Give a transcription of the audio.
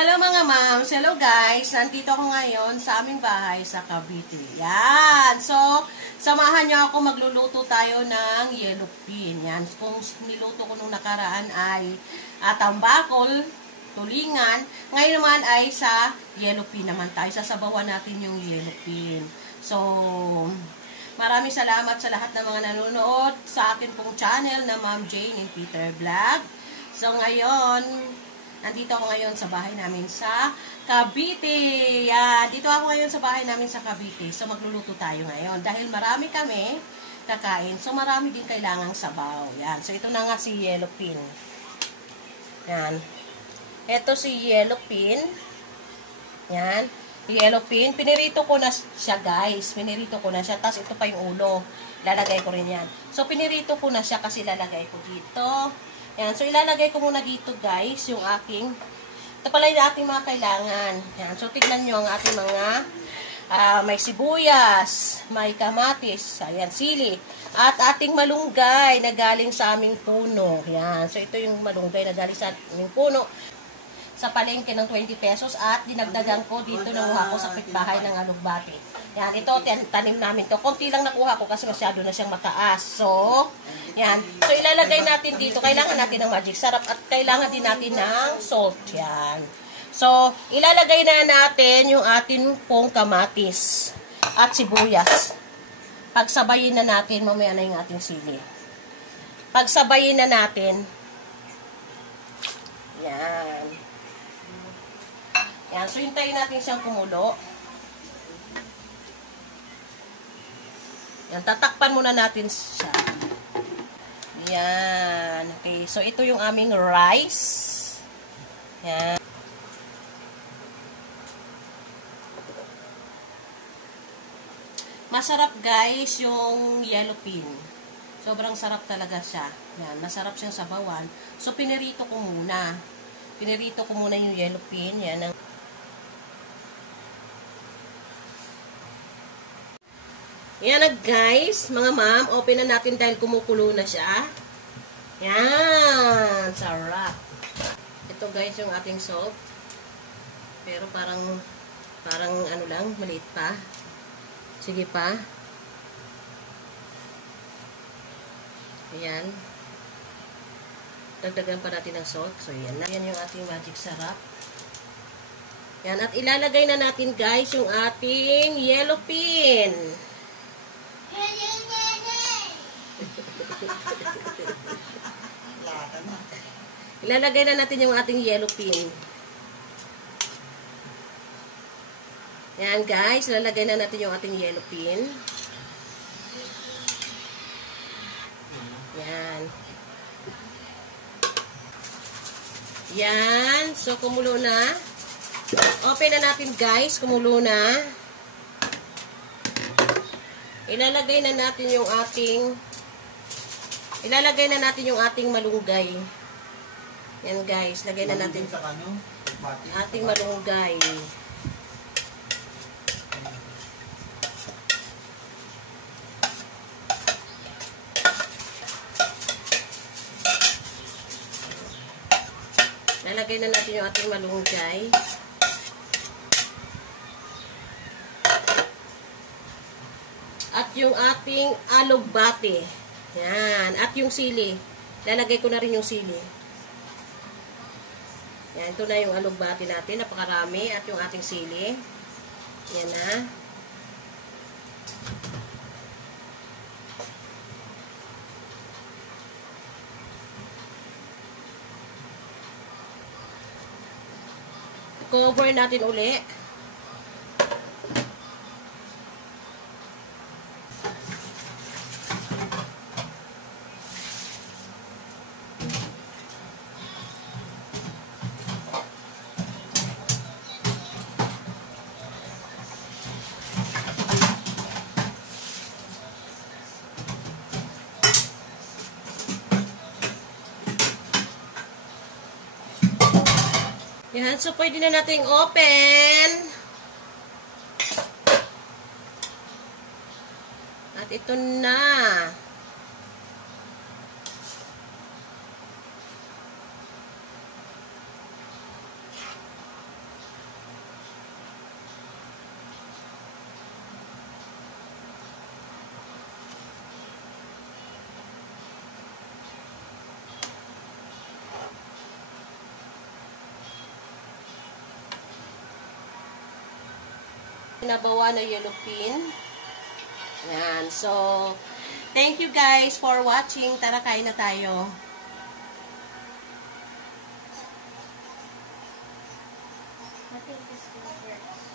Hello mga moms, hello guys. Nandito ako ngayon sa aming bahay sa Cavite. Yan. So, samahan niyo ako, magluluto tayo ng yellow pin. Yan. Kung niluto ko nung nakaraan ay tambakol, tulingan. Ngayon naman ay sa yellow pin naman tayo. Sasabawan natin yung yellow pin. So, maraming salamat sa lahat ng mga nanonood sa akin pong channel na Ma'am Jane and Peter Vlog. So, ngayon, nandito ako ngayon sa bahay namin sa Cavite. Yan. Dito ako ngayon sa bahay namin sa Cavite. So, magluluto tayo ngayon. Dahil marami kami kakain. So, marami din kailangang sabaw. Yan. So, ito na nga si yellow pin. Yan. Ito si yellow pin. Yan. Yellow pin. Pinirito ko na siya, guys. Pinirito ko na siya. Tapos, ito pa yung ulo. Lalagay ko rin yan. So, pinirito ko na siya kasi lalagay ko dito. Yan. So, ilalagay ko muna dito, guys, yung aking, ito pala yung ating mga kailangan. Yan. So, tignan nyo ang ating mga, may sibuyas, may kamatis, ayan, sili, at ating malunggay na galing sa aming puno. Yan. So, ito yung malunggay na galing sa aming puno. Sa palengke ng 20 pesos at dinagdagan ko dito nakuha ko sa pitbahay ng alugbati. Yan, ito tanim namin to. Konti lang nakuha ko kasi masyado na siyang mataas. So, yan. So, ilalagay natin dito. Kailangan natin ng magic sarap at kailangan din natin ng salt. Yan. So, ilalagay na natin yung atin pong kamatis at sibuyas. Pagsabayin na natin, mamaya na yung ating sili. Pagsabayin na natin. Yan. Yan, so hintayin natin siyang kumulo. Yan, tatakpan muna natin siya. Yan. Okay, so ito yung aming rice. Yan. Masarap, guys, yung yellow pin. Sobrang sarap talaga siya. Yan, masarap siyang sabawan. So, pinirito ko muna. Pinirito ko muna yung yellow pin. Yan ang yan na, guys, mga ma'am, open na natin dahil kumukulo na siya. Yan, sarap. Ito, guys, yung ating salt. Pero parang ano lang, maliit pa. Sige pa. Ayan. Dagdagan pa natin ng salt. So, yan na. Yan yung ating magic sarap. Yan, at ilalagay na natin, guys, yung ating yellow pin. Ilalagay na natin yung ating yellow pin. Yan, guys. Ilalagay na natin yung ating yellow pin. Yan. Yan. So, kumulo na. Open na natin, guys. Kumulo na. Ilalagay na natin yung ating malunggay. Yan, guys, lagay na natin ating malunggay. Lalagay na natin yung ating malunggay. At yung ating alugbati. Yan. At yung sili. Lalagay ko na rin yung sili. Yan. Ito na yung alugbati natin. Napakarami. At yung ating sili. Yan na. Cover natin uli. Yan, so pwede na nating open. At ito na. Nabawa na yellow pin. Yan. So, thank you guys for watching. Tara, kain na tayo. I think this will work.